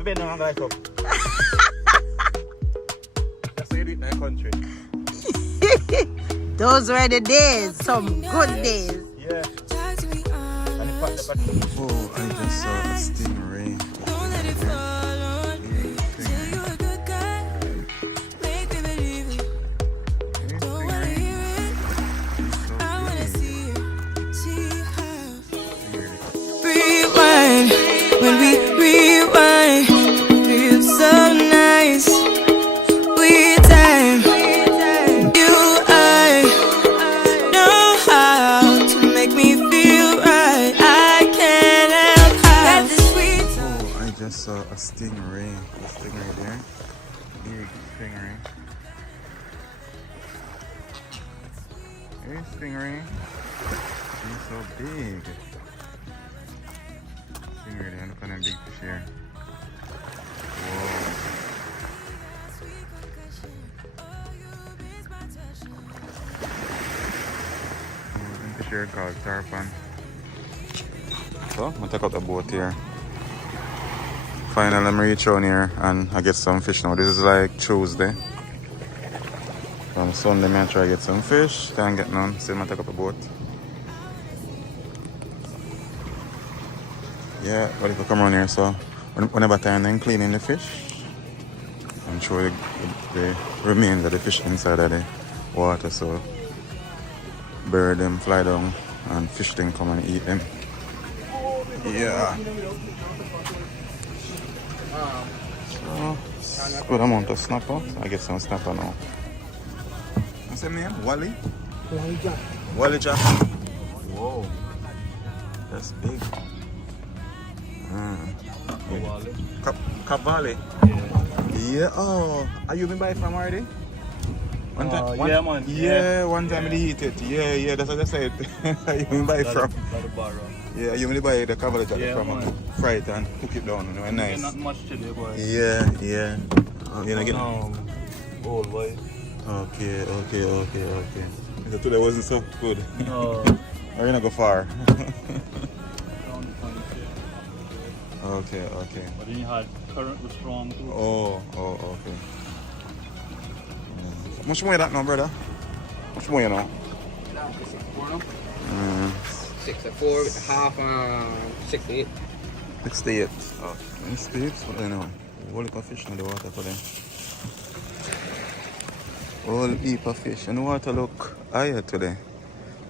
I've been on like up. That's why you do it in my country. Those were the days, some good days. Yeah. And Oh, I just saw a stingray. Don't let it fall on me. Say you're a good guy. Make me believe it. Don't wanna hear it. I wanna see it. See how. Rewind. When we rewind, feels so nice. We time. You, I know how to make me feel right. I can't help how. This sweet. Oh, I just saw a stingray. A stingray there. Big stingray. Hey, stingray. It's so big. Stingray there. Look at that big fish here. Whoa. Fish here called tarpon. So, I'm gonna take out the boat here. Finally, I'm reach on here and I get some fish now. This is like Tuesday. From Sunday, I try to get some fish. Can't get none. So, I'm gonna take out the boat. Yeah, but if I come around here, so whenever time I'm cleaning the fish, I'm sure the remains of the fish inside of the water. So, bird them fly down and fish them come and eat them. Yeah. So, good amount of snapper. I get some snapper now. What's your name? Wally? Wally Jack. Wally Jack. Whoa. That's big. Wally. Cavalli. Yeah. Yeah. Oh, are you been by from already? One time. Yeah, man. Yeah, one time they eat it. Yeah, that's what I said. You been buy from? By the bar. Yeah, you been buy the cavalry jacket from man. fry it and cook it down. You know, nice. Not much today, boy. Yeah. Oh, you know, get. Old boy. Okay. So today wasn't so good. No. Or you not go far. Okay. But then you had current was strong too. Oh, okay. How much more you that now, brother? How much more you know? 64, half, 68. 68. Oh, 68. What do you know? Whole heap of fish in the water for them. Whole heap of fish in the water look higher today.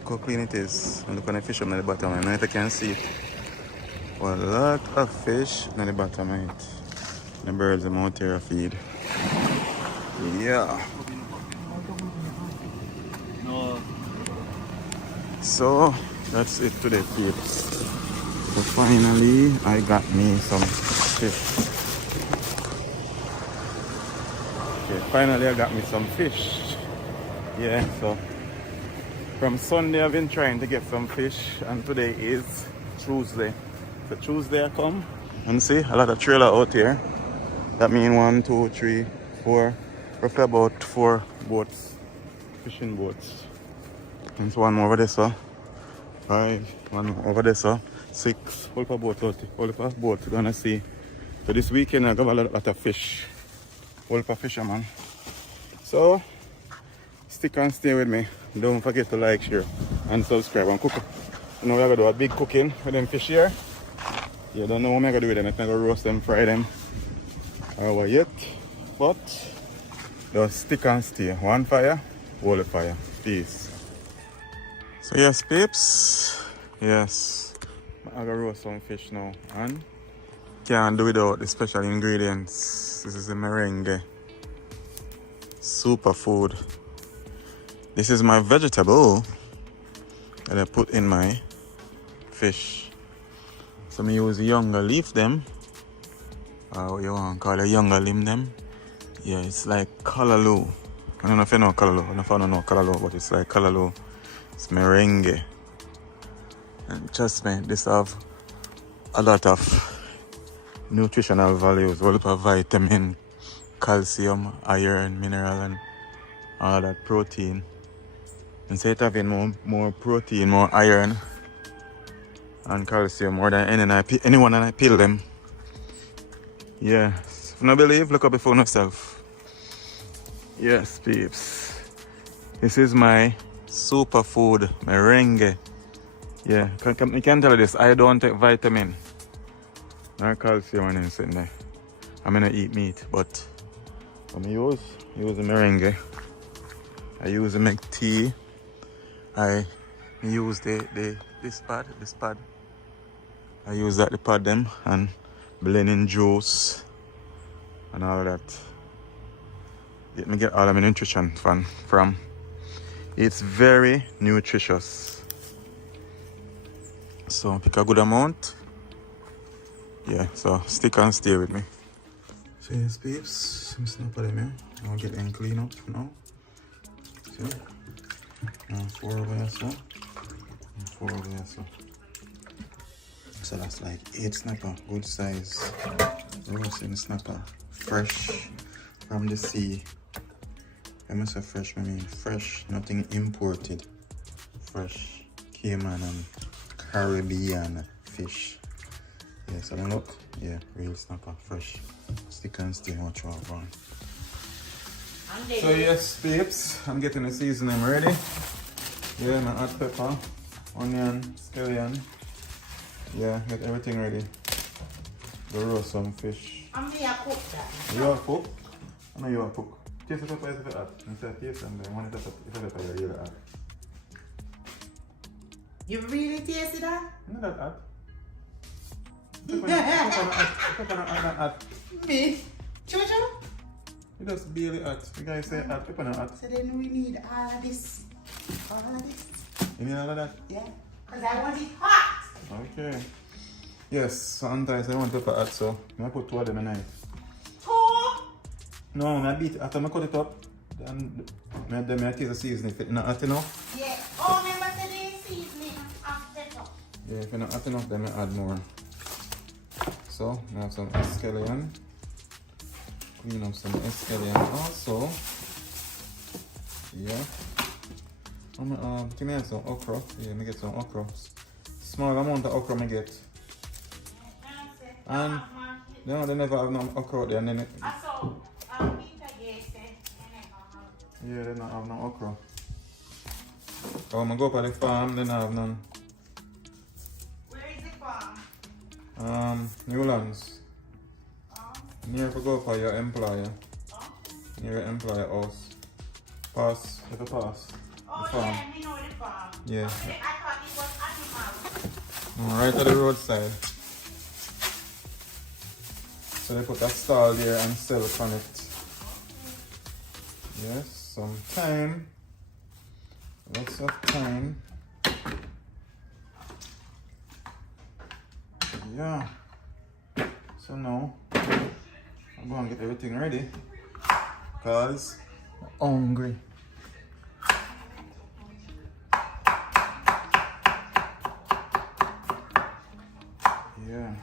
Look how clean it is. And look at the fish on the bottom. I don't know if you can see it. Well, a lot of fish on the bottom of it. The birds are out here feed. Yeah. No. So that's it today, peeps. So finally, I got me some fish. Okay, finally I got me some fish. Yeah, so from Sunday I've been trying to get some fish, and today is Tuesday. So Tuesday I come and see a lot of trailer out here. That means 1, 2, 3, 4, roughly about 4 boats, fishing boats. There's one more over there, so 5, one over there, so 6. Whole of boats out, whole of boats we're gonna see. So this weekend I got a lot of fish. Whole of fisherman. So stick and stay with me. Don't forget to like, share and subscribe and cook. You know we're gonna do a big cooking with them fish here. You don't know what I'm gonna do with them. I'm gonna roast them, fry them or what yet. But just stick and stay. One fire, whole of fire. Peace. So yes, peeps. Yes. I'm gonna roast some fish now. And can't do without the special ingredients. This is the merengue. Superfood. This is my vegetable that I put in my fish. So I use younger leaf them. What you want to call a younger limb them. Yeah, it's like callaloo. I don't know if you know callaloo. I don't know if I don't know callaloo, but it's like callaloo. It's merengue. And trust me, this have a lot of nutritional values. A lot of vitamin, calcium, iron, mineral, and all that protein. Instead of having more protein, more iron, and calcium, more than anyone, and I peel them. Yeah. If you don't believe, look up your phone yourself. Yes, peeps. This is my superfood merengue. Yeah, you can tell you this. I don't take vitamin. No calcium or anything there. I'm gonna eat meat, but I'm use the merengue. I use to make tea. I use this pad. I use that to pad them and blending juice and all that. Let me get all of my nutrition from. It's very nutritious. So pick a good amount. Yeah, so stick and stay with me. So yes, peeps, some snap of them here. I'll get them clean up now. See? Now 4 over here, so. And 4 over here, so. So that's like 8 snapper, good size. Roasting snapper, fresh from the sea. When I say fresh, I mean fresh, nothing imported. Fresh Cayman and Caribbean fish. Yeah, so look, yeah, real snapper, fresh. Stick and stay, watch out, bro. So yes, peeps, I'm getting the seasoning ready. Yeah, my hot pepper, onion, scallion. Yeah, get everything ready. Go roast some fish. I'm here cook that. You are cook? I know you are cook. Taste the pepper is a bit hot. Instead of taste and then one is the pepper you really hot. You really tasted that? Not that hot. Pepper not hot. Me? Jojo? It just barely hot. The guy say hot, pepper not hot. So then we need all of this. All of this? You need all of that? Yeah. Because I want it hot. Okay. Yes, sometimes I want pepper hot, so I put 2 of them in a knife. 2? No, I beat it. After I cut it up, then I taste the seasoning. If it's not hot enough. Yeah. Oh, remember today seasoning and pepper. Yeah, if it's not hot enough, then I add more. So, I have some escallion. Clean up some escallion also. Yeah. Can I have some okra? Yeah, me get some okra. Small amount of okra I get. And no, they never have no okra there. And then yeah, they don't have no okra. Oh, I go up at the farm, they don't have none. Where is the farm? Newlands. Near if you go for your employer. Near your employer house. Pass, if you pass. Oh, the farm. yeah, we know the farm. Yeah. I thought it was animal. Right at the roadside. So they put a stall there and sell on it. Yes, some thyme. Lots of thyme. Yeah. So now I'm going to get everything ready because I'm hungry. Yeah.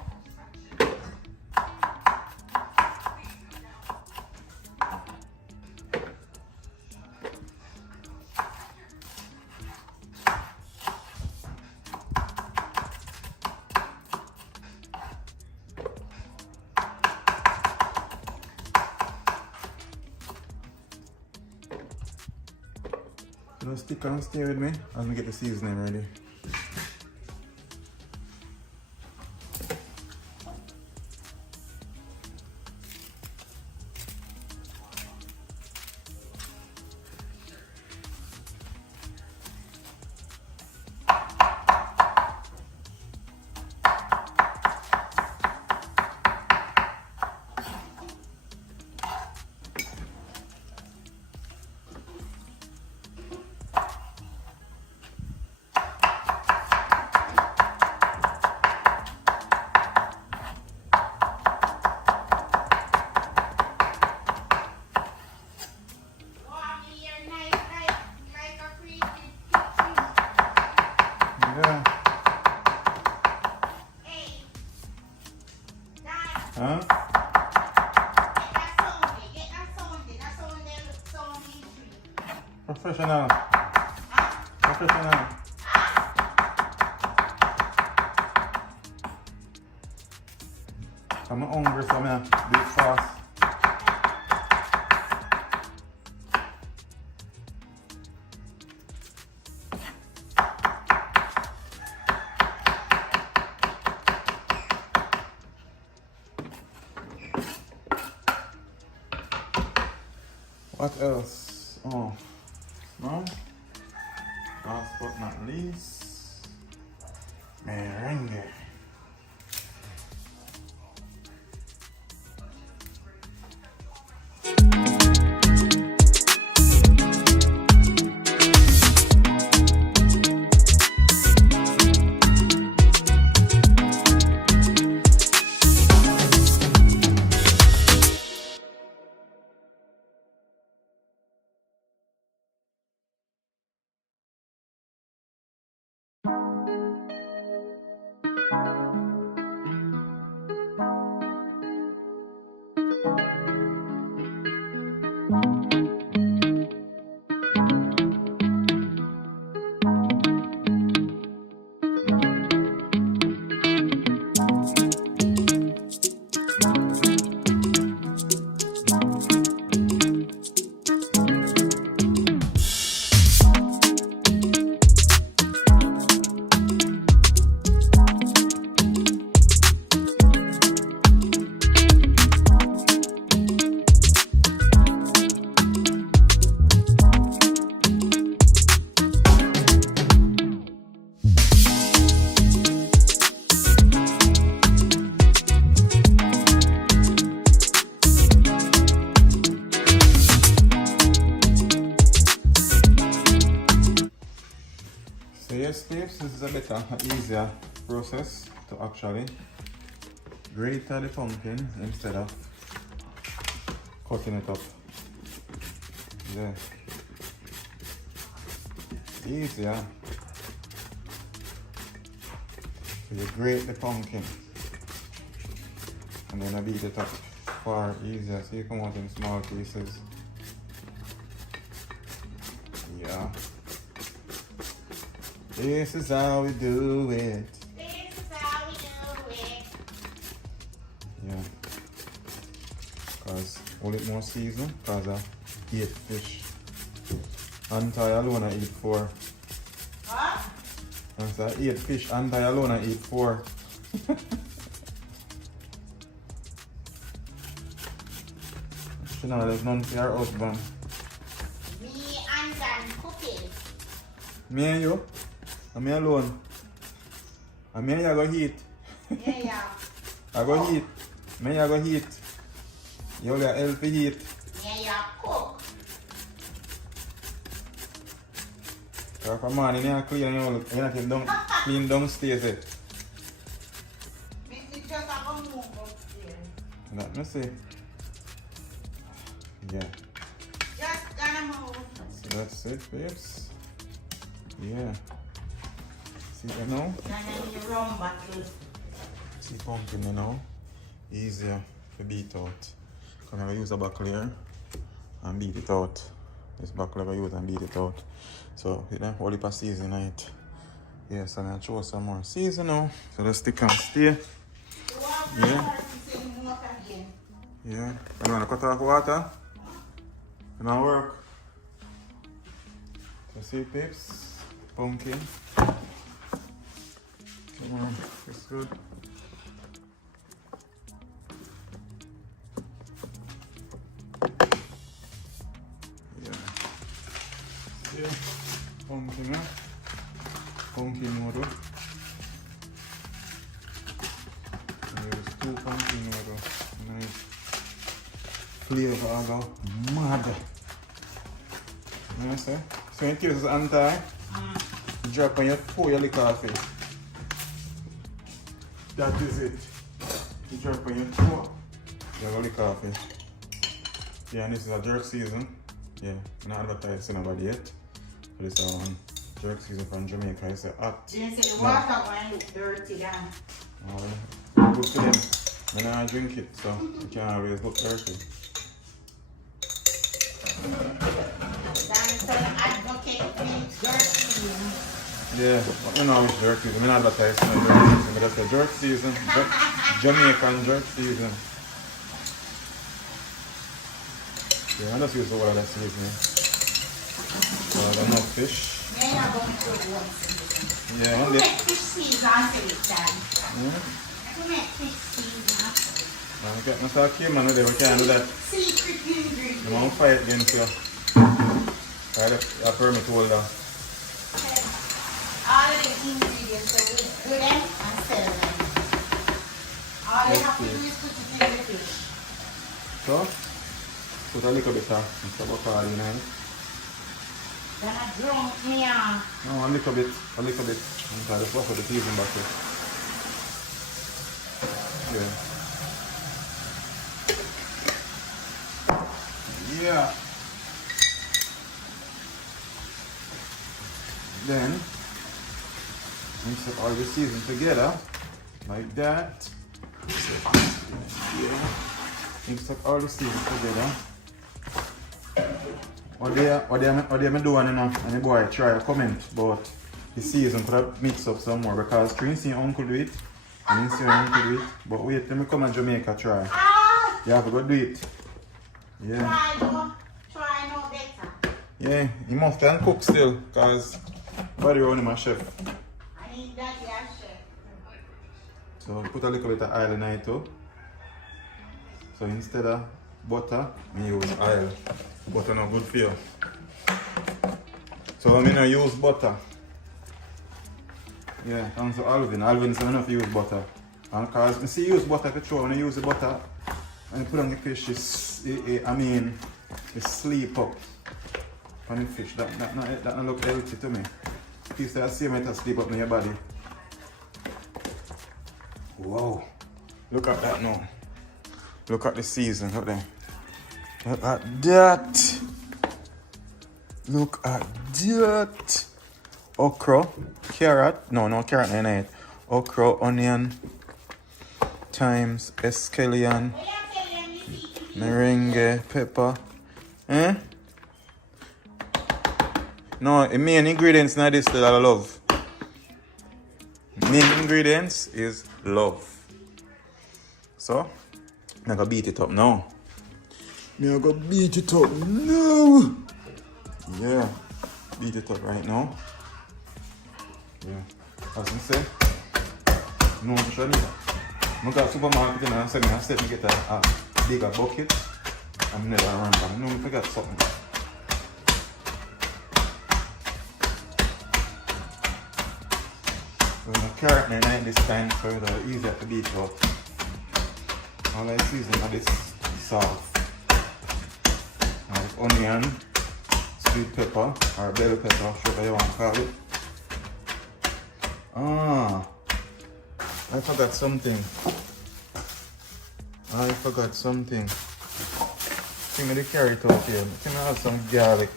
So stick and stay with me as we get the seasoning ready. Yeah. Huh? Professional. Professional. I'm hungry, so I'm gonna do it fast. What else? Oh, no. Last but not least, merengue. So yes, babes, this is a better, easier process to actually grate the pumpkin instead of cutting it up. Yeah. Easier. So you grate the pumpkin and then I beat it up far easier so you come out in small pieces. Yeah. This is how we do it. This is how we do it. Yeah. Because all it more season because I eat fish. Anti alone I eat 4. Huh? Once I eat fish, anti alone I eat 4. You know, there's none for your husband. Me and Dan cooking. Me and you? And me alone? And me and you go eat? Yeah, yeah. I go eat. Me and you go eat. You only help me eat. Yeah, yeah, cook. So for morning you clean you keep down, clean downstairs it. Me just have a move upstairs. Let me see. Yeah. Just gonna move. So that's it, babes. Yeah. See you know? And then you rum bottle. See pumpkin you know? Easier to beat out. I'm going to use a buckle here and beat it out. This buckle I'm going to use and beat it out. So, you know, all the season on it. Yes, I'm going to throw some more season now. So let's stick and stay. Yeah. Yeah. You want to cut off water? You want to work? So see, peeps? Pumpkin. Come on, it's good. Yeah, pumpkin, huh? Pumpkin noodle. There's 2 pumpkin noodle. Nice flavor about mad. You know say? So in case it's anti, you drop on your pour your coffee. That is it. You drop on your pour your coffee. Yeah, and this is a jerk season. Yeah, I'm not advertising nobody yet. But it's jerk season from Jamaica. It's hot. You say the water going dirty then. Oh, good for them. When I drink it, so it can't always look dirty. Dan is an advocate for dirty. Yeah, but you know it's jerk season. I'm not advertising no jerk season. But that's a jerk season. Jamaican drink season. Yeah, I just use all of that seasoning. So enough fish. Yeah, I'm going to put one season. Yeah, Who and make fish season for it, Dad? yeah. Who make fish season? I get myself came on today, we can't do that. Secret ingredient. I'm on fight against you. Try to permit holder. All of the ingredients, so we do them and sell them. All you have to do is put it in the fish. So, put a little bit of avocado in it. Gonna drunk me on. No, a little bit. I'm trying to wash the season butter. Yeah. Yeah. Then mix up all the season together like that. Yeah. Mix up all the season together. What they me doing, you know, and the boy try to comment about the season could have mix up some more because Trin see your uncle do it and he see your uncle do it. But wait, let me come and Jamaica try. Ah! You have to go do it. Yeah. Try no better. Yeah, he must can cook still because body only my chef. I need that, yeah, chef. So put a little bit of oil in it too. So instead of butter, we use oil. Butter not good for you. So I'm gonna use butter. Yeah, thanks to Alvin. Alvin said enough use butter. And because I see use butter to show when I use the butter and you put on the fish, it sleep up on the fish. That don't look healthy to me. Piece that same it sleep up in your body. Wow. Look at that now. Look at the season, look there. Look at that. Look at that. Okra, carrot, no carrot in it. Okra, onion, thyme, escallion, merengue, pepper. Eh? No, the main ingredients in this that I love. Main ingredients is love. So, I'm gonna beat it up now. I'm gonna beat it up now. Yeah, beat it up right now. Yeah, as I say, no one should need that. I got a supermarket and I said me get a bigger bucket. I'm never around, but I know I forgot something. So the carrot and I this time so it's easier to beat up. All I season is this salt. Like onion, sweet pepper, or bell pepper, whatever you want to call it. Ah, I forgot something. Give me the carrot out here. Can I have some garlic?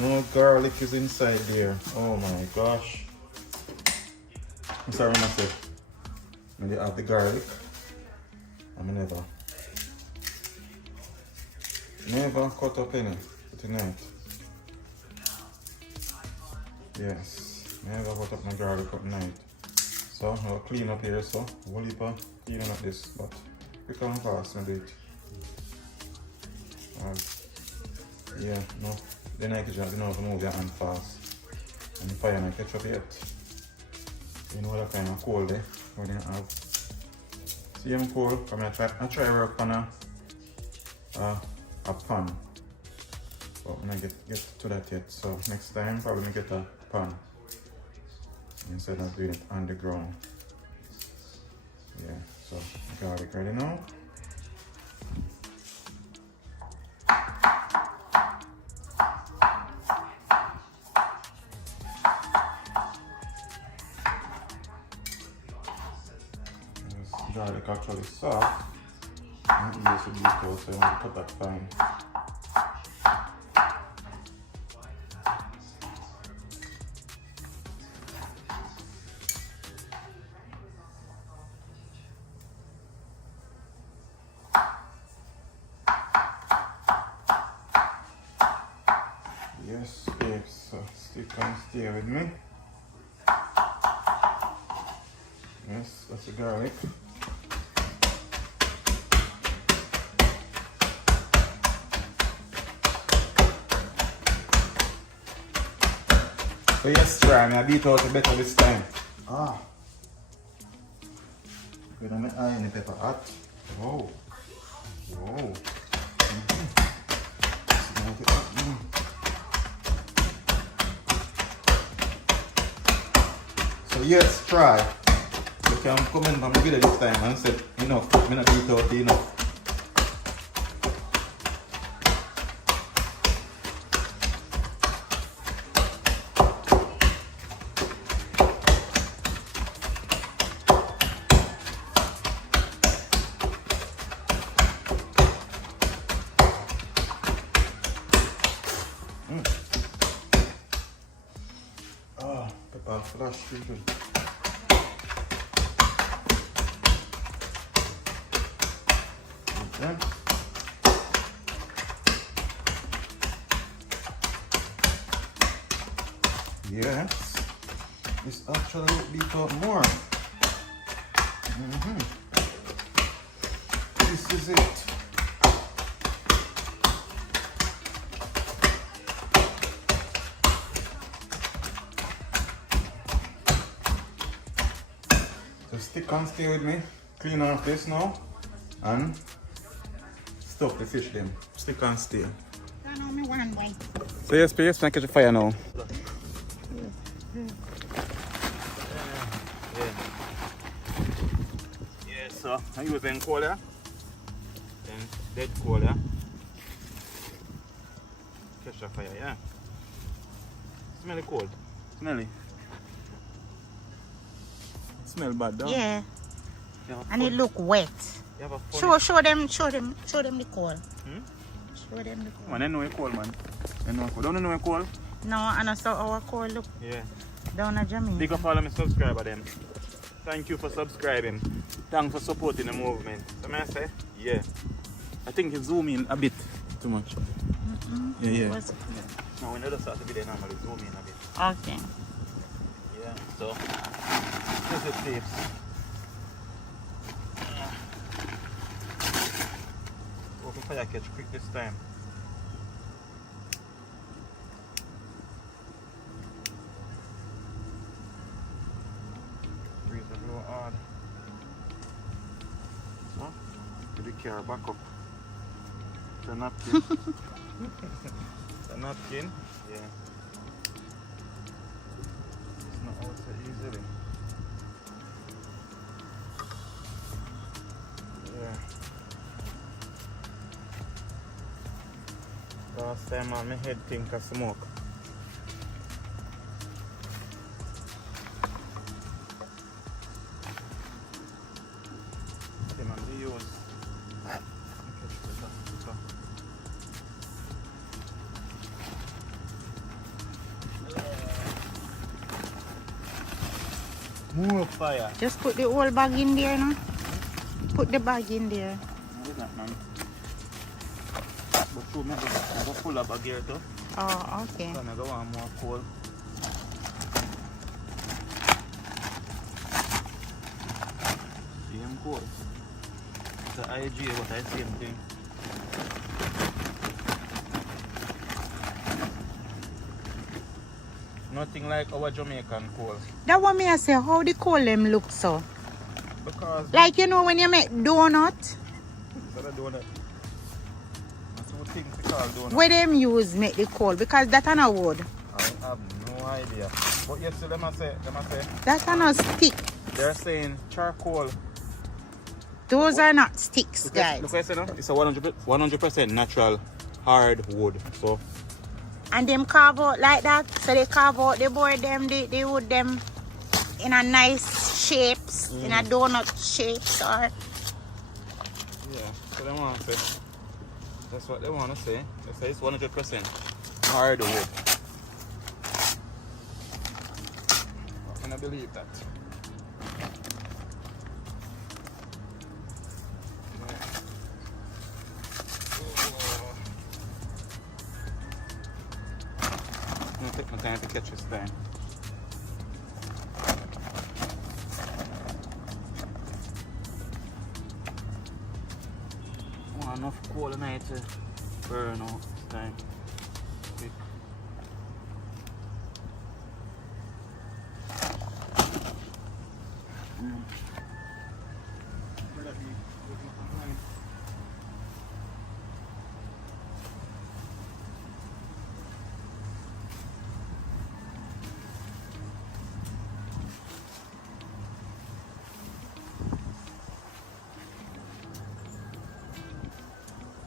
No garlic is inside there. Oh my gosh. I'm sorry myself. Maybe add the garlic. I'm never cut up any tonight. Yes, never cut up my garlic at night. So I'll clean up here, so we'll leave cleaning up this, but we can fast and do it. Yeah, no, then I can just move your hand fast. And the fire might catch up yet. You know that kind of cold there, we didn't have. See I'm cold, come here, I try work on a pan. But when I get to that yet, so next time probably get a pan. Instead of doing it on the ground. Yeah, so garlic ready now. Garlic actually soft and easy to beat out, so you want to cut that fine. Yes, babes, so stick and stay with me. Yes, that's the garlic. So yes, try me. I beat out the better this time. Ah. Good on my eye and the pepper hot. Whoa. Whoa. So yes, try. You can comment on the video this time and say enough. I'm not beat out enough. Pepper flash good. Okay. Yes, this actually will beat out more. This is it. So stick and stay with me. Clean off this now and stuff the fish them. Stick and stay. So yes, please, can I catch a fire now? Yeah, so I'm using cola and dead cola. Catch a fire, yeah. Smell it cold. Smell it. Smell bad, though. Yeah. And it look wet. Show them the coal. Show them the coal. Man, I know it's cold, man. I know it's cold. Don't you know it's cold? No, and I saw our coal look Yeah. down at Jamaican. Big up all of my subscribers them. Thank you for subscribing. Thanks for supporting the movement. So may I say? Yeah. I think you zoom in a bit too much. Yeah. No, when you just start to be there normally, zoom in a bit. Okay. Yeah, so this is tips. Hope the fire catch quick this time. Breeze a blow hard. So, get the car back up. The napkin. The napkin. Yeah. It's not out so easily. Yeah. Last time on my head think of smoke. Okay, man, we use. More fire. Just put the whole bag in there now. Put the bag in there. No, it's not, man. But show me I go full of bag here too. Oh, okay. So I go want more coal. Same coal. It's an IG, but I same thing. Nothing like our Jamaican coal. That one me I say, how the coal them look so? Because Like you know when you make donut, it's a donut. That's what things we call donut. where them use make the coal because that an a wood. I have no idea. But yes, so let me say, That an a stick. they're saying charcoal. Those are not sticks, Look guys. what I say now. It's a 100% natural hard wood. So And them carve out like that. So they carve out the board them, they wood them in a nice shapes, in a donut shapes or yeah, so they want to say. That's what they want to say. They say it's 100% hard wood. I cannot believe that. I'm gonna take my time to catch this thing. Want enough coal tonight to burn out this time. Quick.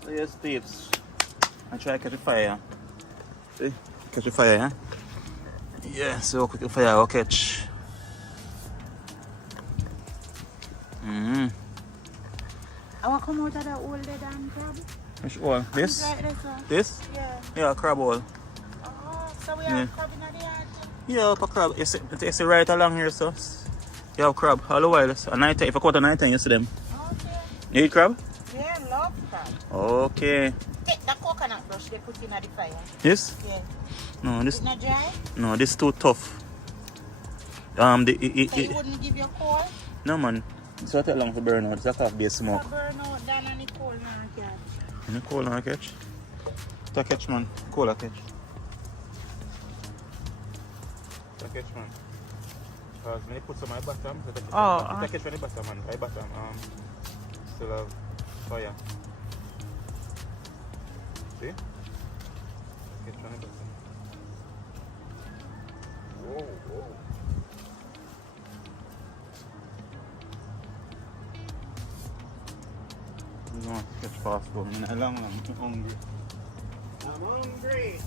So yes, peeps. I try to catch a fire. See? Catch a fire, huh? Yeah, so quick the fire will catch. I want to come out of the old dead and crab. Which one? This? Right there, sir. This? Yeah. Yeah, crab hole. Oh, so we Yeah. have crab in the yard. Yeah, up a crab. You see right along here, so you have crab all the while. So at night, if I come out at night, you see them. Okay. You eat crab? Yeah, love crab. Okay. Take the coconut brush they put in the fire. Yes? Yeah. No, this It's not dry? no, this too tough. So you wouldn't give your coal? No man. It's not that long to burn out. It's a half base smoke. So burn out down on the coal now, yeah. Any coal on a catch? It's a catch, man. Coal a catch. It's a catch, man. Because when you put some at the bottom, it's a catch from the bottom, man. At the bottom, still have fire. See? Catch from the bottom. Whoa, whoa. I'm going to catch fast, but I'm hungry. I'm hungry.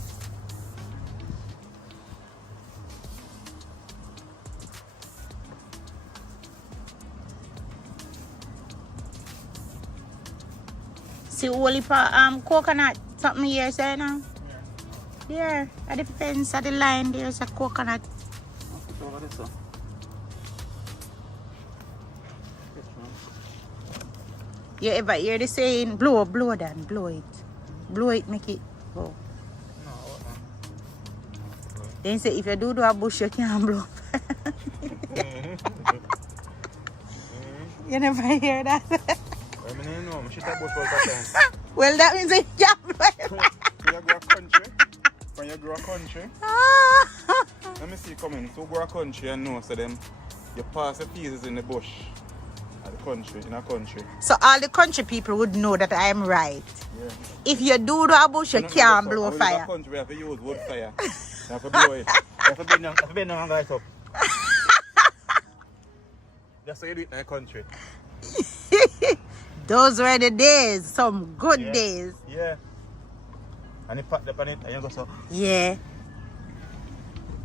See only for coconut something here say now? Yeah. At the fence at the line there's a coconut. You ever hear the saying blow then blow it. Blow it make it go. Then say if you do a bush you can't blow. You never hear that? Well, that means you can't blow it. When you grow a country, let me see coming. So grow a country and know so them you pass the pieces in the bush at the country, in a country. So all the country people would know that I am right. Yeah. If you do the bush, you can't blow In fire. a country we have to use wood fire. You have to blow it. You have to bend down and guys up. That's how you do it in a country. Those were the days, some good days. Yeah. And you pat up on it and you go so. Yeah.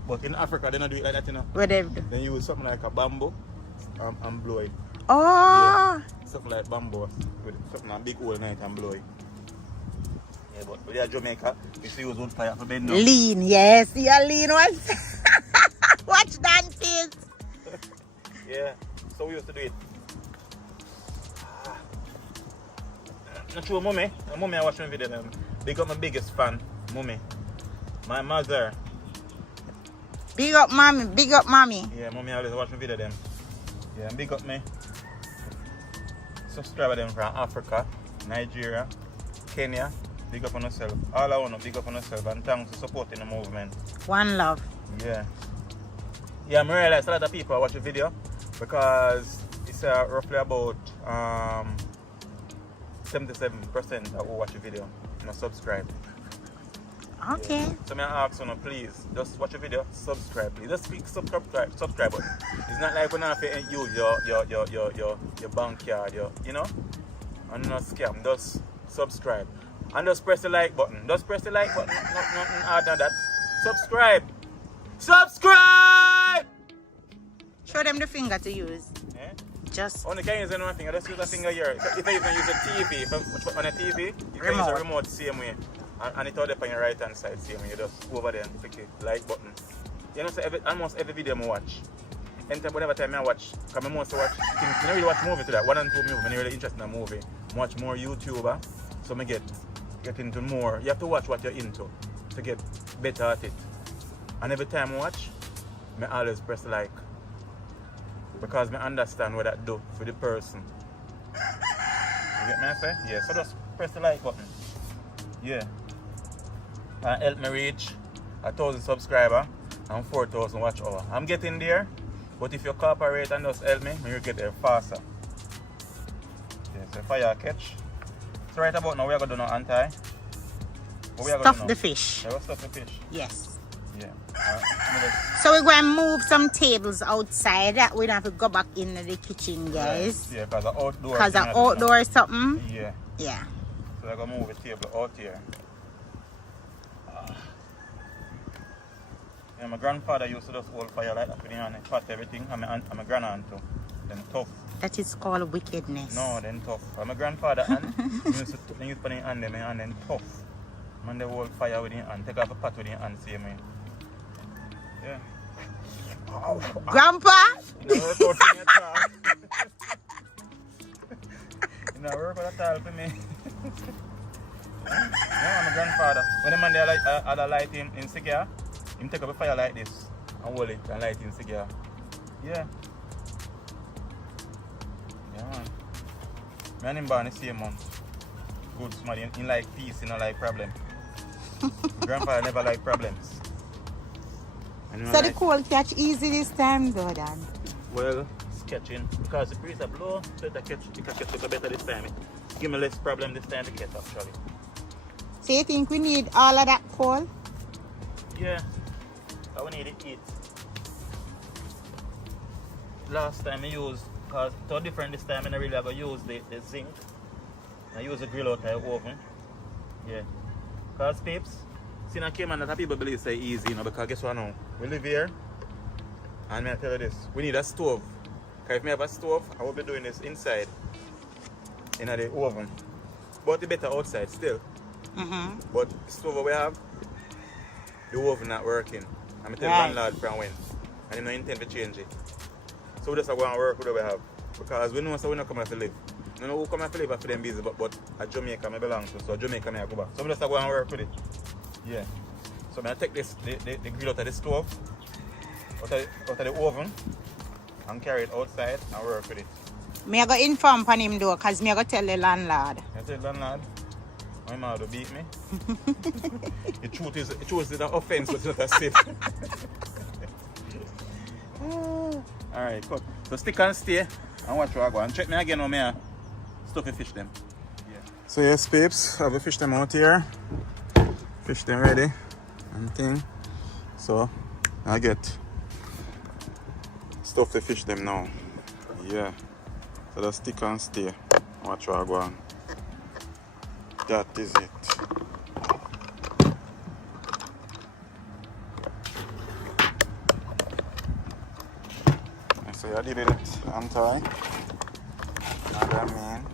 But in Africa they don't do it like that, you know. Whatever. Then you use something like a bamboo and blow it. Oh. Yeah. Something like bamboo with something a big hole in it and blow it. Yeah, but we are Jamaica, we still use wood fire for bend down. Lean, yes. Yeah, lean once. Watch that, kids. Yeah, so we used to do it. Not true, Mummy. Mummy, I watch my video. Big up my biggest fan, Mummy. My mother. Big up, mommy. Big up, mommy. Yeah, Mummy always watch my video them. Yeah, big up me. Subscribe them from Africa, Nigeria, Kenya. Big up on yourself. All I want to big up on yourself and thanks for supporting the movement. One love. Yeah. Yeah, I realize a lot of people watch the video because it's roughly about 77% of who watch the video and subscribe. Okay. Yeah. So I ask you, please, just watch the video, subscribe, please. Just click subscribe button. It's not like when I have to use your bank card, you know, and not scam. Just subscribe and just press the like button. Just press the like button. Nothing harder than that. Subscribe. Subscribe. Show them the finger to use. Yeah? Just Only can use one finger, just use a finger here. If I even use a TV, on a TV, you can use a remote the same way. And it's all up on your right hand side, same way. You just go over there and click the like button. You know, so almost every video I watch, anytime, whatever time I watch, because I mostly watch things, I don't really watch movies to that, 1 and 2 movies, when you're really interested in a movie. I watch more YouTuber, so I get into more. You have to watch what you're into to get better at it. And every time I watch, I always press like. Because I understand what that do for the person. You get me I say? Yeah, so just press the like button. Yeah. And help me reach 1,000 subscribers and 4,000 watch hours. I'm getting there. But if you cooperate and just help me, you get there faster. Okay, so fire catch. So right about now we are going to do no anti. Stuff the fish. Yeah, we'll stuff the fish. Yes. Yeah. So we're going to move some tables outside. We don't have to go back in the kitchen, guys. Yeah, because the outdoor. Because the outdoor or something. Yeah. Yeah. So we're going to move the table out here. Yeah, my grandfather used to just hold fire like that with him and pot everything. And my grandaunt too. Then tough. That is called wickedness. No, then tough. And my grandfather and he used to put his hand them and then tough. Man, they hold fire with him and take off a pot with him and see me. Yeah. Grandpa? You know, work out for me at all. You know, work out at all for me. Yeah, my grandfather. When the man there had a light in cigar, him take up a fire like this and hold it and light in cigar. Yeah. Yeah, man. Me and him born the same month. Good smart. He like peace, he don't like problem. Grandfather never like problems. So the cold catch easy this time though, Dan? Well, it's catching. Because the breeze are blow, so it can catch it better this time. It give me less problem this time to catch actually. So you think we need all of that coal? Yeah. I we need it heat. Last time I used, because it's so different this time, I really have to use the zinc. I use the grill out of the oven. Yeah. Because peeps, see I came and that people believe say easy, you know, because guess what now? We live here and I tell you this, we need a stove. Because if we have a stove, I will be doing this inside in the oven. But it's better outside still. But the stove we have, the oven not working. I'm telling the landlord from when. And he no intend to change it. So we just go and work with what we have. Because we know so we're not coming to live. I don't know who come to live for them busy, but at Jamaica I belong to, so Jamaica I go back. So we just go and work with it. Yeah. So I take this the grill out of the stove, out of the oven, and carry it outside and work with it. Me I go inform on him though, because me I go tell the landlord. You tell the landlord? My mother will beat me. The truth is an offense, but it's not a sin. Alright, cool. So stick and stay and watch where I go. And check me again on me stuffy fish them. Yeah. So yes peeps, I have fish them out here. Fish them ready and thing. So I get stuff to fish them now. Yeah. So just stick and stay. Watch where I go on. That is it. So I did it untie. And I mean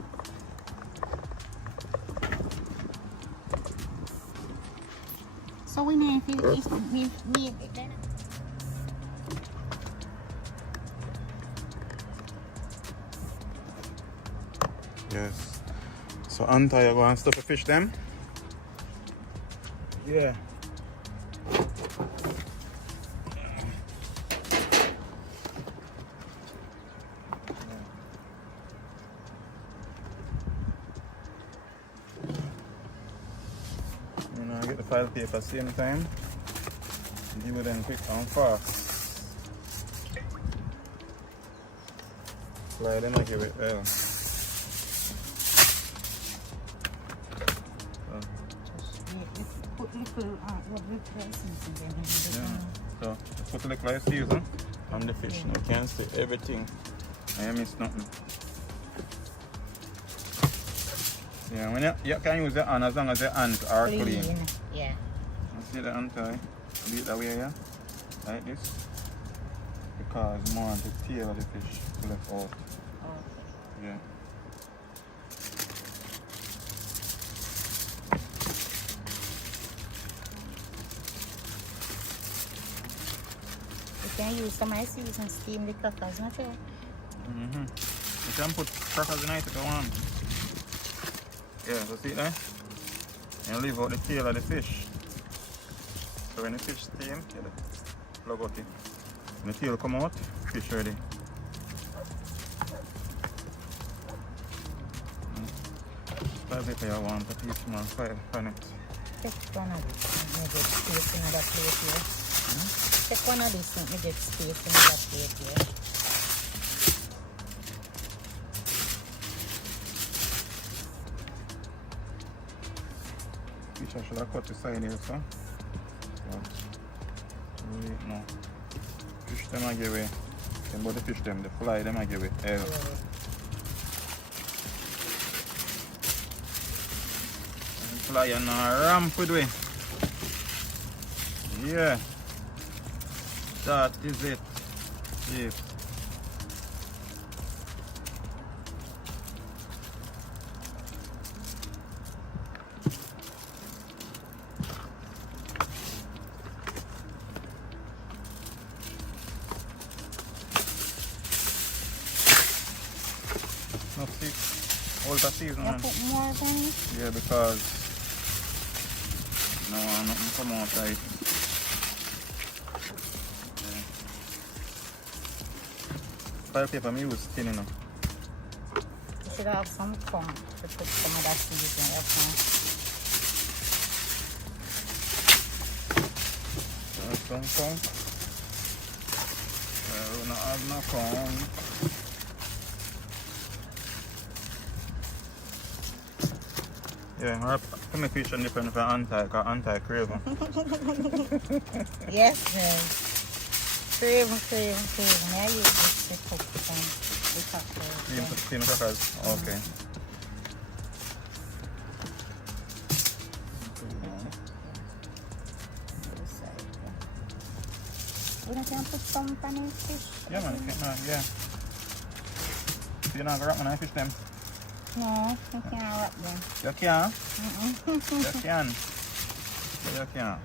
So we need to me yes. So untie you go and stuff the fish them. Yeah. You know, I get the file paper same time. Deal with them quick and fast. Slide them and give it well. So put a little like season on the fish. Now you can see everything. I miss nothing. Yeah, when you can use the hand as long as the hands are clean. Yeah. You see the hand tie? Do it that way, yeah? Like this. Because more want to tail the fish to let out. Yeah. You can use some ice and steam the crackers, not you? You can put crackers in it if you want. Yeah, so see it there? And leave out the tail of the fish. So when the fish steam, you plug out it. When the tail come out, fish ready. 5 paper you want to teach man 5 on it. Take one of this. Let me get space in that plate here. Take one of this. Let me get space in that plate here. Fish I should have cut the side here, so. Wait, no. Fish them I give away. But the fish them, the fly them I give away. Fly and ramp with way. Yeah. That is it. Yeah. No see, all the season. You put more than Yeah, because no, nothing come out right. Yeah. File paper me use thin enough. you should have some corn to put some of that season in your corn. Some corn. We don't have no corn. Yeah, I have to make fish and different from anti-craving. Yes, man. Craving. I use this to cook some the Steam crackers. Okay. You can put some pan fish. Yeah, man. Yeah. You're not gonna wrap my fish them. No, you can't wrap them. You can? You can. You can.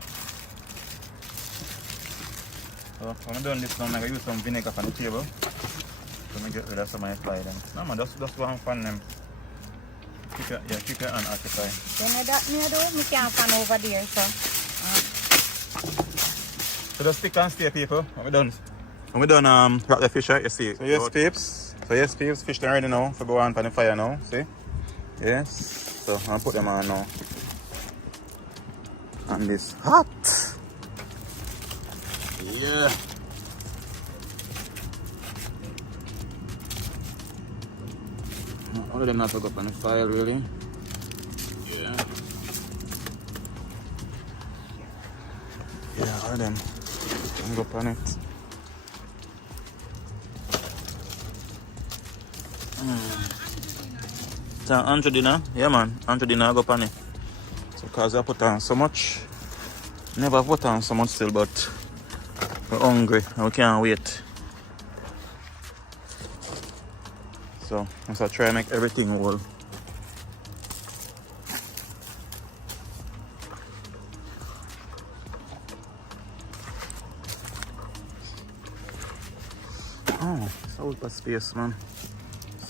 So when I'm done this now, I'm going to use some vinegar on the table. So I get rid of some of my fly them. No man, just one pan them. Keep your hand occupied. You know that me do? Me can't pan over there, so. So just stick and stay, people. When we done wrap the fish out, you see. So yes peeps, fish them ready now for go on the fire now, see? Yes. So I'll put them on now. And this hot. Yeah. All of them have to go up on the fire really. Yeah. Yeah, all of them. Go up on it. So Andrew dinner, yeah man, Andrew dinner go up on it. So cause I put on so much. Never put on so much still, but we're hungry and we can't wait. So I'm gonna try and make everything whole. Oh, it's all for space, man.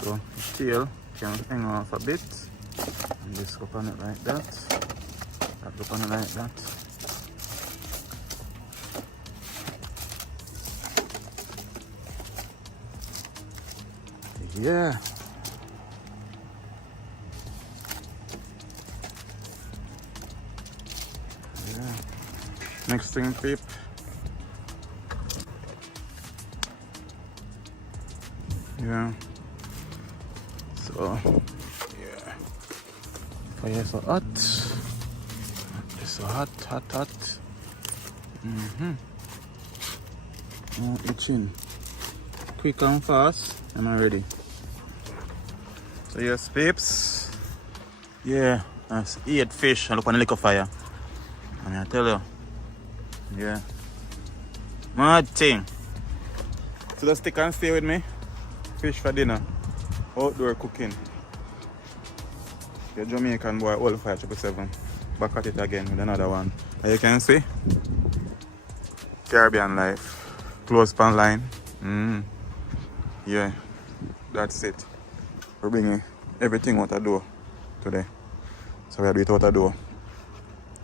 So the tail can hang off a bit. And this go on it like that. That go on it like that. Yeah. Yeah. Next thing, peep. Yeah. So, yeah. Fire so hot. It's so hot. Oh, itching. Quick and fast, and I'm ready. So yes, peeps. Yeah, that's 8 fish. I look on the liquor fire. And I tell you, yeah, mad thing. So just stick and stay with me. Fish for dinner. Outdoor cooking. The Jamaican boy, all fire 777. Back at it again with another one. As you can see, Caribbean life. Close pan line. Yeah, that's it. We're bringing everything out the door today. So we are doing it out the door.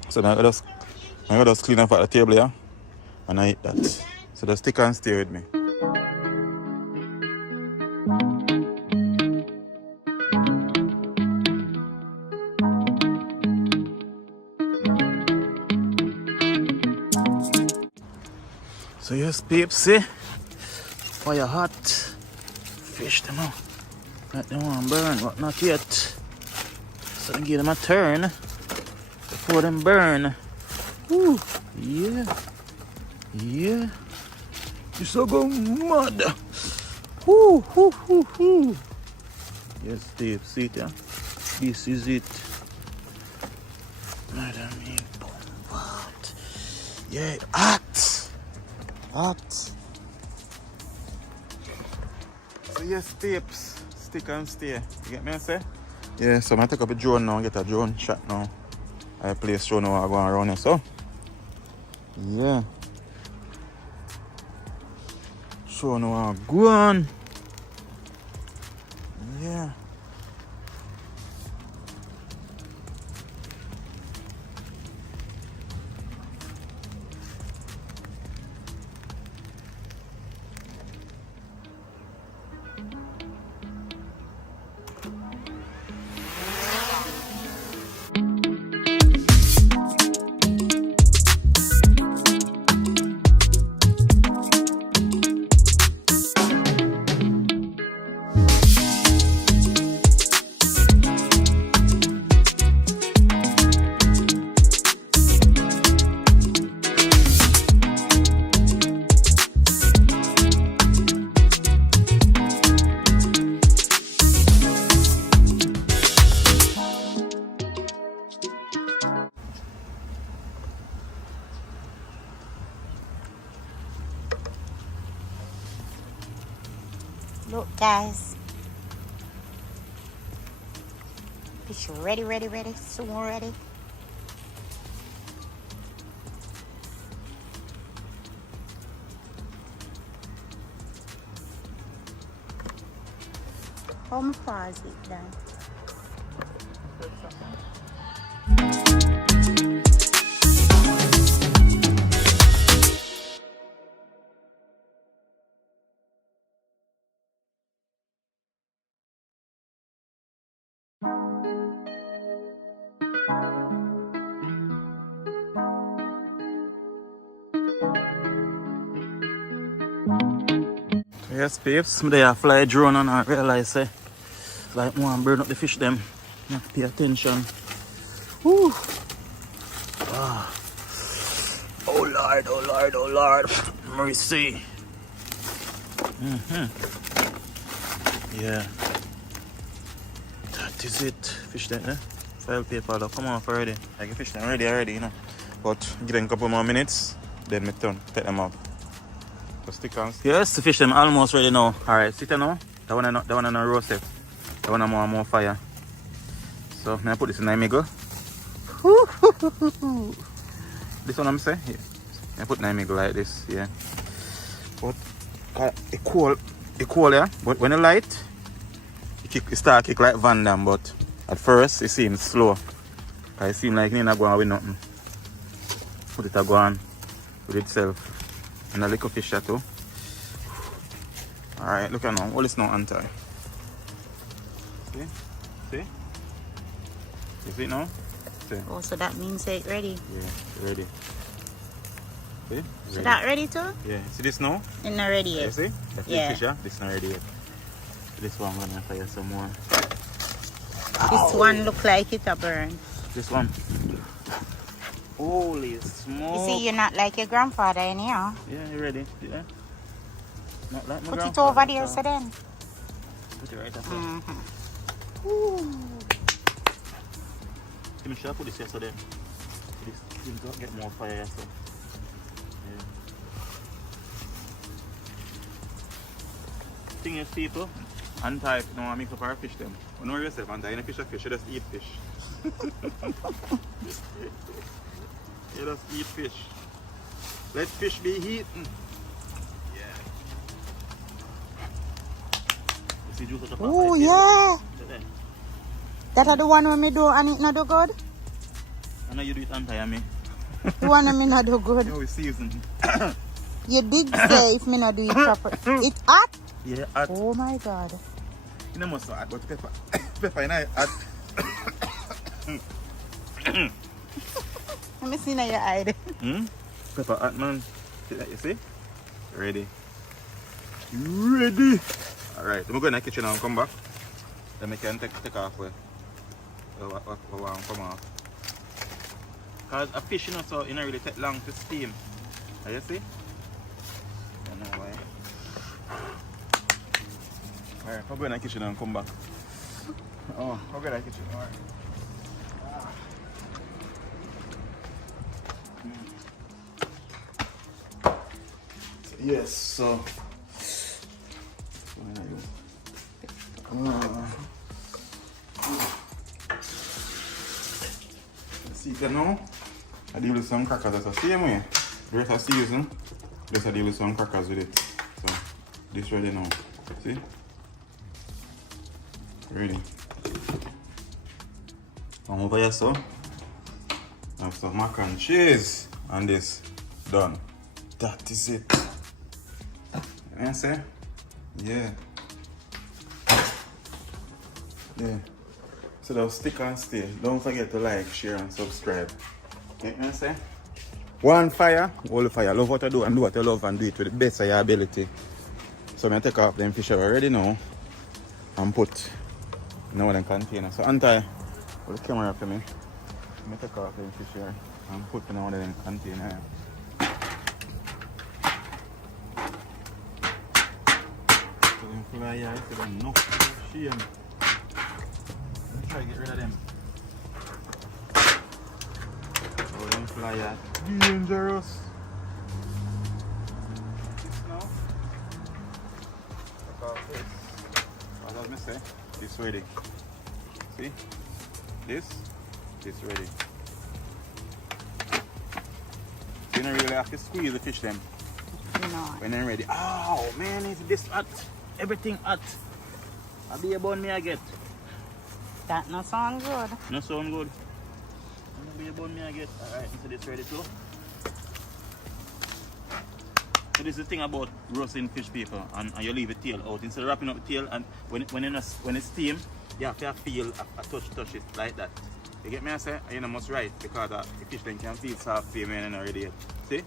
So now I just clean up at the table here and I eat that. So just stick and stay with me. So yes, peeps, see? Fire hot. Fish them out. Let them want burn, but not yet. So I give them a turn before them burn. Woo, yeah. Yeah. You so go mad. Woo, woo, woo, woo. Yes, Steve, see it, yeah? This is it. Madam, what? Yeah, hot. Hot. So yes, peeps, stick and stay. You get me, I say? Yeah, so I'm gonna take up a drone now, get a drone shot now. I play show now, I go around here, so. Yeah. Show now, I go on. Yeah. Look, guys. Fish ready, ready, ready. Soon ready. How much is it then? Yes, peeps, they are fly drone and I realize say like one burn up the fish them. You have to pay attention. Woo. Ah. Oh Lord, oh Lord, oh Lord. Mercy. Yeah. That is it. Fish them, eh? File paper though. Come on already. I can fish them ready already, you know. But give them a couple more minutes, then me turn, take them up. So stick on. Yes, the fish them almost ready now. Alright, sit there now. That one on roasted. That one more fire. So now I put this in the middle. This one I'm saying? Yeah. I put in the middle like this, yeah. But it cool, yeah. But when you light, it start kick like Van Damme, but at first it seems slow. It seems like it's not going with nothing. Put it go on with itself. And a little fish too. Alright, look at now. All is now anti. See? See? You see it now? See? Oh, so that means it's ready. Yeah, ready. See? Ready. So that ready too? Yeah. See this now? It's not ready yet. You see? That's yeah. the fish, yeah? This not ready yet. This one I'm gonna fire some more. This one look like it a burn. This one. Holy smoke. You see, you're not like your grandfather anyhow. Yeah, you ready? Yeah. Not like my Put it grandfather, over there so then. Put it right up there. Let me put this here so then. This will get more fire so. Yeah. Thing is, people, anti no I mix up our fish them. Don't worry yourself, anti in a fish, you just eat fish. You just eat fish. Let fish be eaten. Yeah. You see juice at the top. Oh yeah. That are the one when me do and it not do good? I know you do it anti me. The one when me not do good. You always season. You did say if me not do it proper. It hot? Yeah, hot. Oh my god. You know must hot, but pepper. Pepper in hot. Let me see now your eye. Pepper hot man. See that you see? Ready? Ready! Alright, I'm going to the kitchen and come back. Then I can take off what come off. Because a fish, you know, so it don't really take long to steam. You see? I don't know why. Alright, I'll go in the kitchen and come back. Oh, I'll go in the kitchen. Alright. Yes, so. See it now? I deal with some crackers that's the same way. The rest of season, just I deal with some crackers with it. So, this ready now. See? Ready. Come over here, so. Have some mac and cheese. And this. Done. That is it. You know what I say? Yeah. Yeah. So now stick and stay. Don't forget to like, share and subscribe. You know what I say? One fire, all the fire. Love what I do and do what you love and do it to the best of your ability. So I'm going to take off them fish already now and put in one of them containers. So untie the camera for me. I'm going to take off them fish here and put in one of them containers. So them fly here, so them no shame. Let's try to get rid of them. Oh, them fly here. Dangerous. This now. Look off this. What does me say? This ready. See? This ready. You don't really have to squeeze the fish them. No. When they're ready. Oh man, it's this hot. Everything hot. I'll be a bun me I get. That not sound good. No sound good. I'll be a bun me I get. Alright, so this ready too. So this is the thing about roasting fish, people, and you leave the tail out. Instead of wrapping up the tail, and when it's steam, you have to feel a touch it like that. You get me I say? You know must right, because the fish then can feel soft for me and not ready yet. See?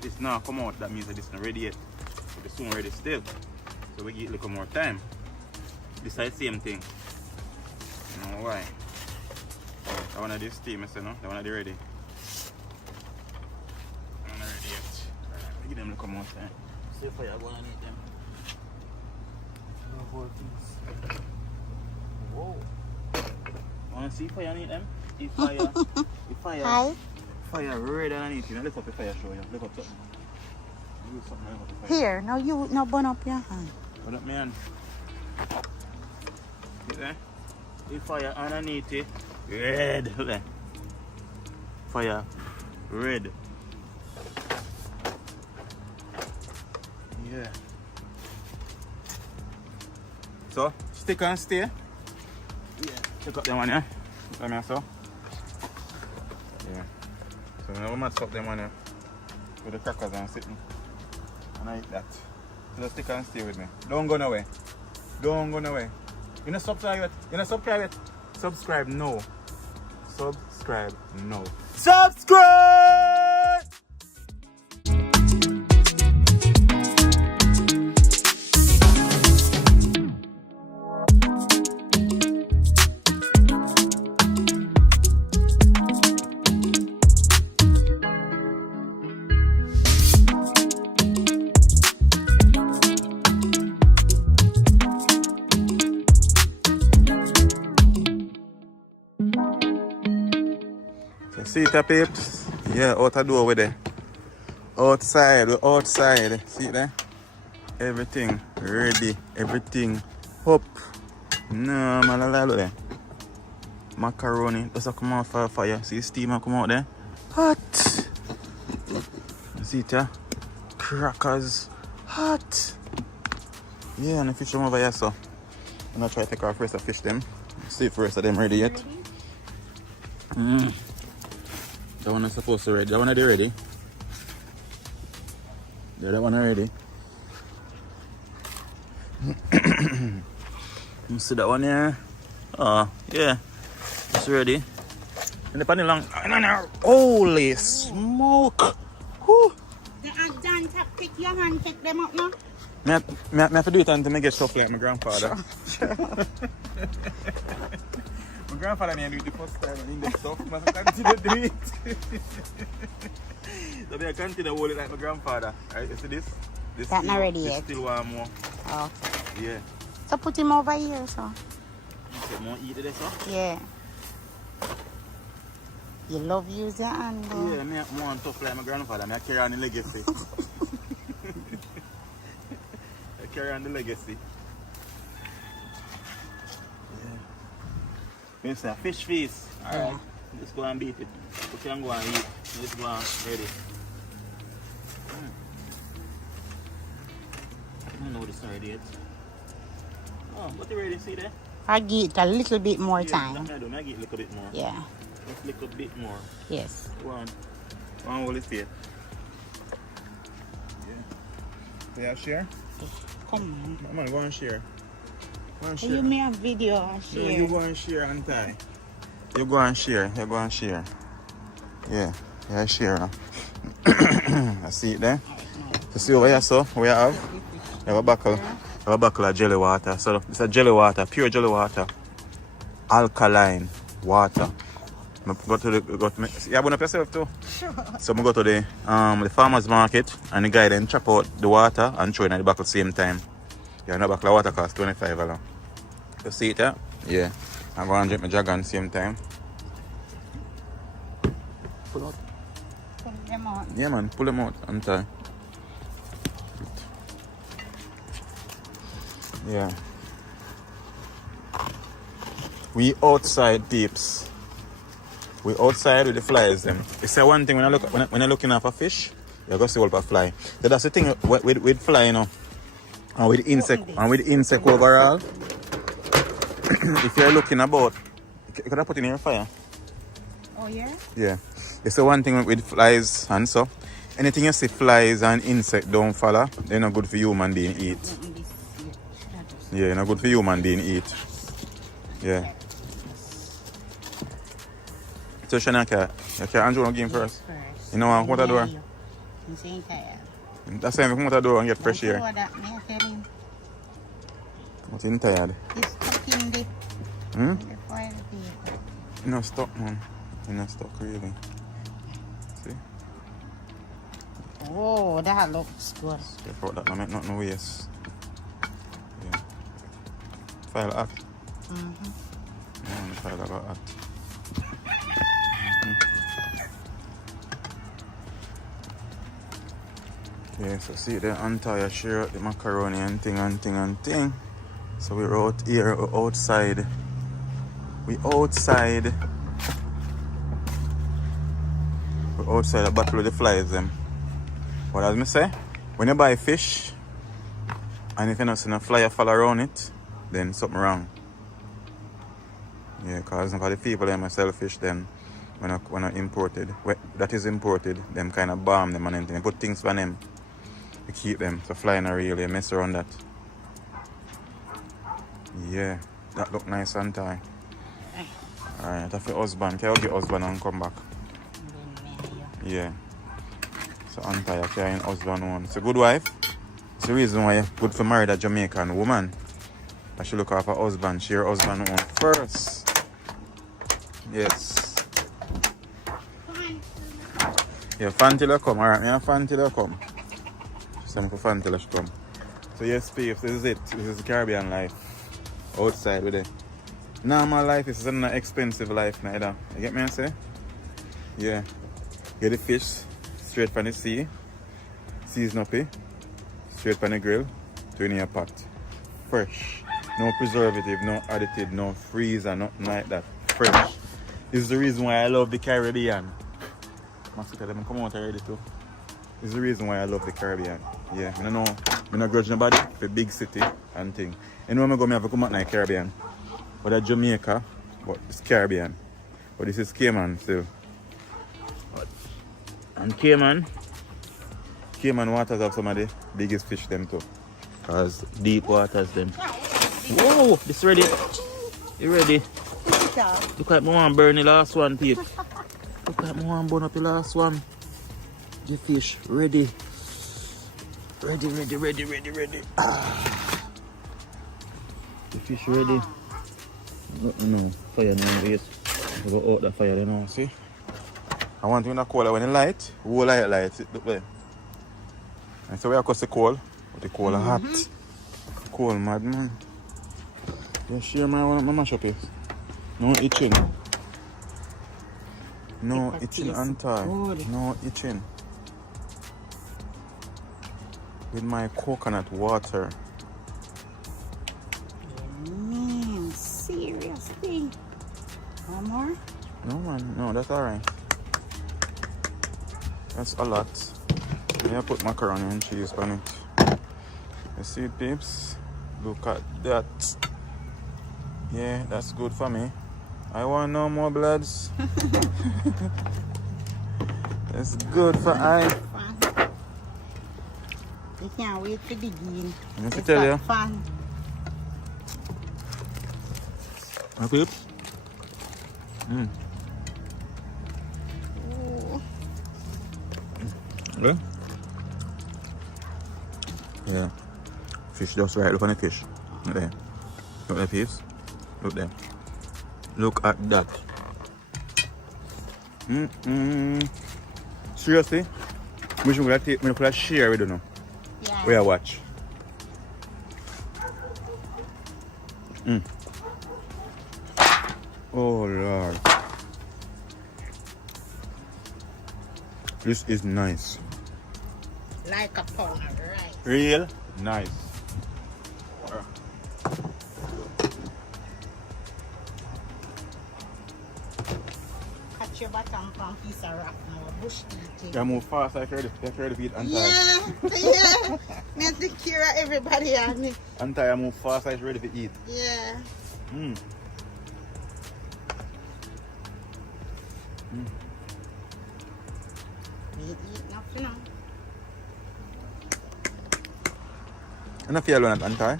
This now come out, that means that it's not ready yet. But it's soon ready still. So we give it a little more time. This is the same thing. You know why? Oh, that one of this steam, I say no? That one of the ready. That one ready yet. Alright, we give them a little more time. See if I want to eat them. No whole things. Whoa. Want to see if I need them? If fire red underneath you. Now lift up the fire, show you. Lift up something. Use something, lift up the fire. Here, now you now burn up your hand. Burn up my hand. See there? The fire underneath it. Red. Look there. Fire red. Yeah. So, stick and stay. Yeah. Check up them one here. Let me so. Yeah. So now we must up them one here with the crackers and sitting. And I eat that. So just stick and stay with me. Don't go nowhere. Don't go nowhere. You know subscribe yet? You know subscribe yet? Subscribe no. Subscribe no. Subscribe! See it, peeps? Yeah, out the door with it. Outside. See it there? Everything ready. Everything up. No, man, look there. Macaroni. Does come out for fire. See the steamer come out there? Hot. See it, yeah? Crackers. Hot. Yeah, and the fish them over here, so. I'm gonna try to take our first fish them. See if the rest of them ready yet. That one is supposed to ready. That one are they ready? Yeah, that one already. You see that one here? Oh, yeah. It's ready. And the pan long. Holy smoke! Whew. The John pick your hand, pick them up now. Me have to do it until I get stuff like my grandfather. Sure. My grandfather may do it the first time and in the stuff, I must continue to do it. So I continue to hold it like my grandfather. Alright, you see this? This That's not ready this yet. Still want more. Oh. Yeah. So put him over here, so. You say more eat this, huh? Yeah. You love use your hand, though. Yeah, I want tough like my grandfather. I carry on the legacy. I carry on the legacy. Yeah. You say fish feast. Alright. Let's go and beat it. We can go and eat. Let's go and ready. I don't know this already yet. Oh, what you ready to see there? I give it a little bit more time. I do. I give it a little bit more. Yeah. Just a little bit more. Yes. One hold it here. Yeah. So you have share? Come on. Come on, go and share. Go and share. You make a video and No, share. you go and share and tie. You go and share. You go and share. Yeah. Yeah, share. I see it there. You see over here, so we have? You have a buckle. You have a buckle of jelly water. So it's a jelly water, pure jelly water. Alkaline water. Go to the you have one up yourself too? Sure. So I go to the farmer's market and the guy then chop out the water and throw it in the buckle same time. Yeah, no buckle of water costs $25. You see it there? Yeah. I'm going to drink my dragon same time. Pull out. Pull them out. Yeah man, pull them out and tie. Yeah. We outside peeps. We outside with the flies them. It's the one thing when you're looking at a fish, you're gonna see all a fly. So that's the thing with fly, you know. And with insect overall. If you're looking about, could I put in your fire? Oh yeah? Yeah. It's the one thing with flies and so. Anything you see flies and insect don't follow, they're not good for human being eat. Yeah, not good for human being eat. Yeah. So Shanaka, okay, Andrew will give him first. You know what I do? I'm saying tired. That's why I come out the door and get fresh air. What's in tired? It's stuck in the Hmm? foil paper. You're not stuck, man. You're not stuck, really. See? Oh, that looks good. Careful that, no make nothing waste. Yeah. File hot. Mm-hmm. Yeah, the file got hot. Okay, so see the entire shirt, the macaroni and thing. So we're out here, we're outside. We're outside the battle with the flies them. What as me say? When you buy fish and if you not see a fly fall around it, then something wrong. Yeah, cause the people them are selfish then when I imported. That is imported, them kind of bomb them and anything. They put things for them. To keep them, so flying a really mess around that. Yeah, that look nice and tie. Alright, that's your husband. Can you get husband and come back? Yeah. So untie your carrying husband one. It's a good wife. It's the reason why you're good for marry a Jamaican woman. I should look after her husband. She her husband one first. Yes. Yeah, fan till you come. Alright, me fan till you come. Some for fun till I come. So yes, peeps, this is it. This is the Caribbean life. Outside with it. Normal life is not an expensive life neither. You get me I say? Yeah. Get the fish straight from the sea. Season up it. Straight from the grill. To in your pot. Fresh. No preservative, no additive, no freezer, nothing like that. Fresh. This is the reason why I love the Caribbean. Must look at them come out already too. This is the reason why I love the Caribbean. Yeah, I know, I don't grudge nobody for big city and thing. You know, I have to come out in the Caribbean. But that's Jamaica, but it's Caribbean. But this is Cayman still. And Cayman waters have some of the biggest fish them too. Because deep waters them. Whoa, this ready. You ready? Look like I want to burn the last one, Pete. Look like I want to burn up the last one. The fish ready. Ready. The fish ready. No, fire no waste. We go out the fire you know, see? I want you in the coal when it light, whole light it look there. And so we are the coal, but the coal are hot. Coal mad man. You share my mash up here. No itching. No itching anti. No itching. With my coconut water. Seriously? One more? No man, no, that's alright. That's a lot. I put macaroni and cheese on it. You see it, peeps? Look at that. Yeah, that's good for me. I want no more bloods. That's good for I. You can't wait to begin. I have to tell you. Fun. My peeps? Yeah? Yeah. Fish just right. Look on the fish. Look there. Look there, peeps. Look there. Look at that. Seriously? We should share with you now. Yeah. We are watch. Oh Lord. This is nice. Like a pound of rice. Real nice. Catch your bottom from piece of rock now. Bush eating. You move fast, I heard the feet anti. Yeah. Me have to cure everybody on me. Anti, I move fast, I ready to eat. Yeah. We eat nothing now. I don't feel one anti.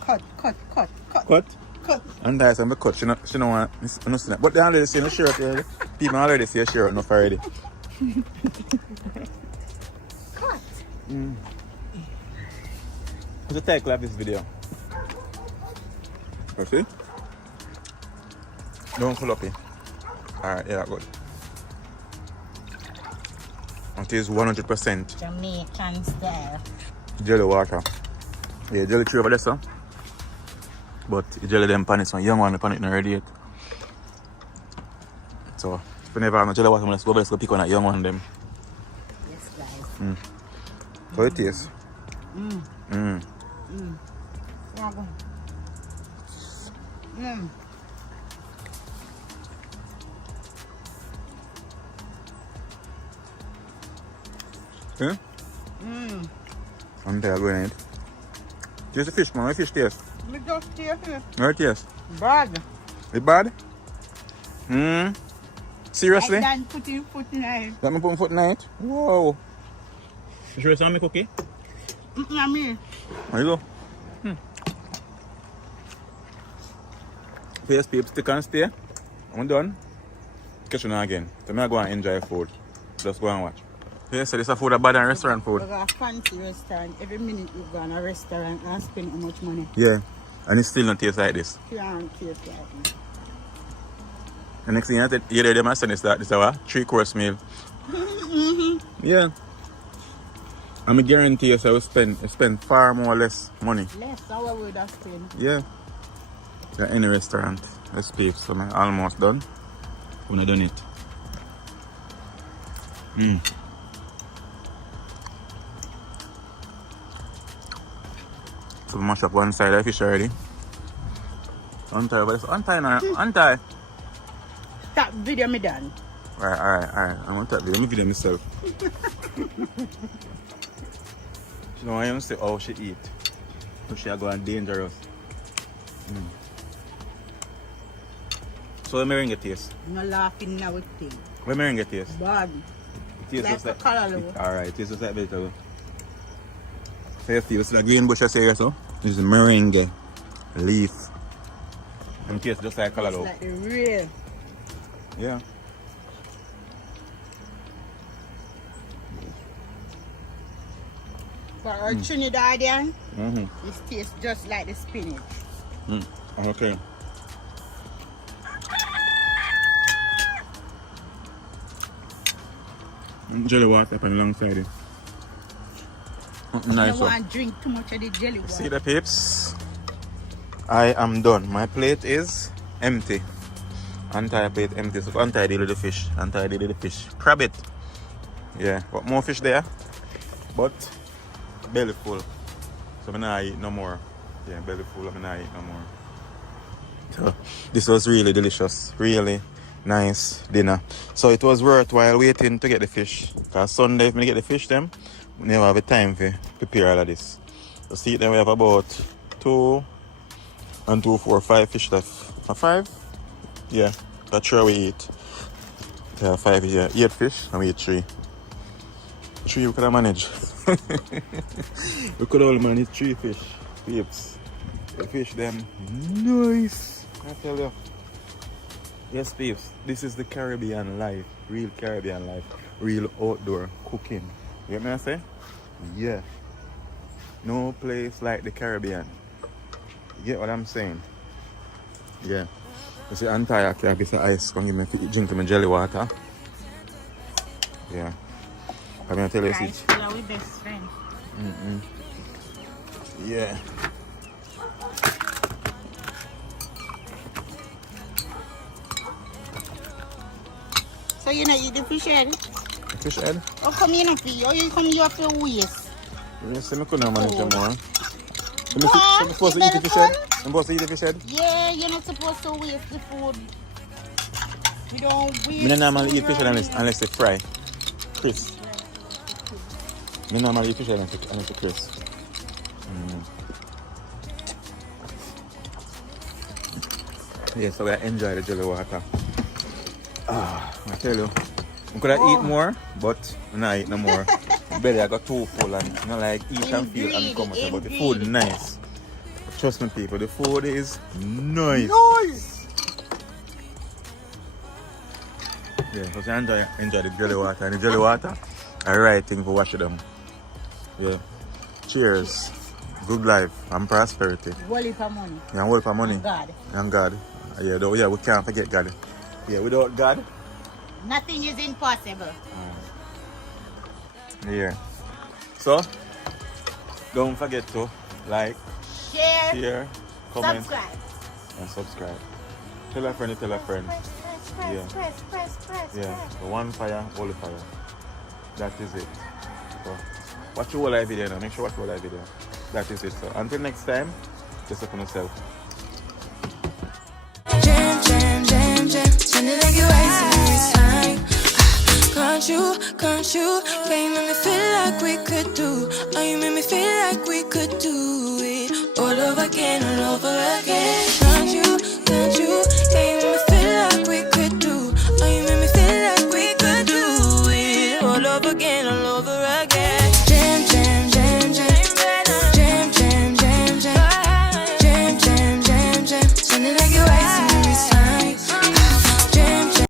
Cut. Cut? Anti, so I'm cut. She don't want to see that. But they already see no shirt here. People already see a shirt enough already. Cut. What's the title of this video? You see? Don't pull up here. Alright, yeah, good. It is 100% Jamaican style. jelly water. Yeah, jelly tree over there, sir. But the jelly them pan is one young one, the pan is not ready yet. So, if you never have no jelly water, let's go pick on that young one them. Yes, guys. So it tastes. Yeah, go. Yeah? I'm there going in. Taste the fish, man. What fish taste? Me just taste it. How it taste? Bad. It bad? Seriously? I done put in foot in it. Let me put my foot in it? Whoa. You sure it's on me cookie? Not me. There you go. Face peeps, stick and stay. I'm done. Catch you now again. So I'm going to go and enjoy food. Just go and watch. Yeah, so this is food bad than restaurant food. We got a fancy restaurant. Every minute you go in a restaurant and spend how much money. Yeah. And it still not taste like this. Can't taste like this. The next thing you hear them saying is that this is a 3-course meal. Yeah. And I guarantee you, so we spend far more or less money. Less than what we would have spent. Yeah. At any restaurant. Let's peep. So I'm almost done. When I done it. So we mash up one side of the fish already. Untie, but it's untie now. Untie. That video me done. Alright. I'm gonna take the video myself. You know, I don't say how she eat. So she are going dangerous. So the meringue taste. No laughing now with thing. Where meringue taste? Bad. It tastes Like a color. alright, it tastes just like vegetable. So you see, it's the green bush I say here, so this is meringue leaf. And it tastes just like color. Like the real. Yeah. For our Trinidadian, Mm-hmm. it tastes just like the spinach. Okay. Jelly water on alongside it. You Nice don't one. want to drink too much of the jelly water. See the peeps? I am done. My plate is empty. Entire plate empty. So entire deal with the fish. Entire deal with the fish. Crab it. Yeah. But more fish there. But belly full. So I'm not eat no more. Yeah, belly full. I'm not eat no more. So this was really delicious. Really nice dinner. So it was worthwhile waiting to get the fish. Because Sunday if I get the fish them, we never have a time to prepare all of this. So see then we have about 2 and 2, 4, 5 fish left. 5? Yeah, that's sure we eat. Yeah, 5, yeah. 8 fish and we eat 3. 3 we could have managed. We could only manage 3 fish. Peeps. The fish them nice. I tell you. Yes, peeps. This is the Caribbean life. Real Caribbean life. Real outdoor cooking. You get me I say? Yeah. No place like the Caribbean. You get what I'm saying? Yeah. You see, entire can get some ice. Come give me drink my jelly water. Yeah. I'm gonna tell you Guys, this. we are with best friends. Yeah. So you know eat the fish head? Fish head? How come you not feel? How you come you have to waste? You see, I couldn't manage them more. What? I'm supposed to You eat the fish head? I'm supposed to eat the fish head? Yeah, you're not supposed to waste the food. You don't waste. I don't normally food eat fish head around here. unless they fry. Crisp. I normally eat fish head unless they crisp. Yeah, so I enjoy the jelly water. I tell you, I could have eat more, but I'm not eat no more. Belly I got too full and not like eat and feel uncomfortable. But the food is nice. Trust me people, the food is nice. Yeah, because I enjoy the jelly water. And the jelly water, a right thing for washing them. Yeah. Cheers. Good life and prosperity. Wally for money. Yeah, and work for money. And God. And God. Yeah, though, yeah, we can't forget God. Yeah, without God. Nothing is impossible. Yeah. So, don't forget to like, share, comment, Subscribe. and subscribe. Tell a friend to tell a friend. Yeah. Yeah. The one fire, all the fire. That is it. So, watch your whole live video now. Make sure you watch your whole live video. That is it. So, until next time, just look on yourself. Jam, jam, jam, jam. Spend it like you're wasting this time. Can't you? Yeah, you make me feel like we could do. Oh, you make me feel like we could do it all over again, all over again. Can't you? Yeah, you make me feel like we could do. Oh, you make me feel like we could do it all over again, all over again.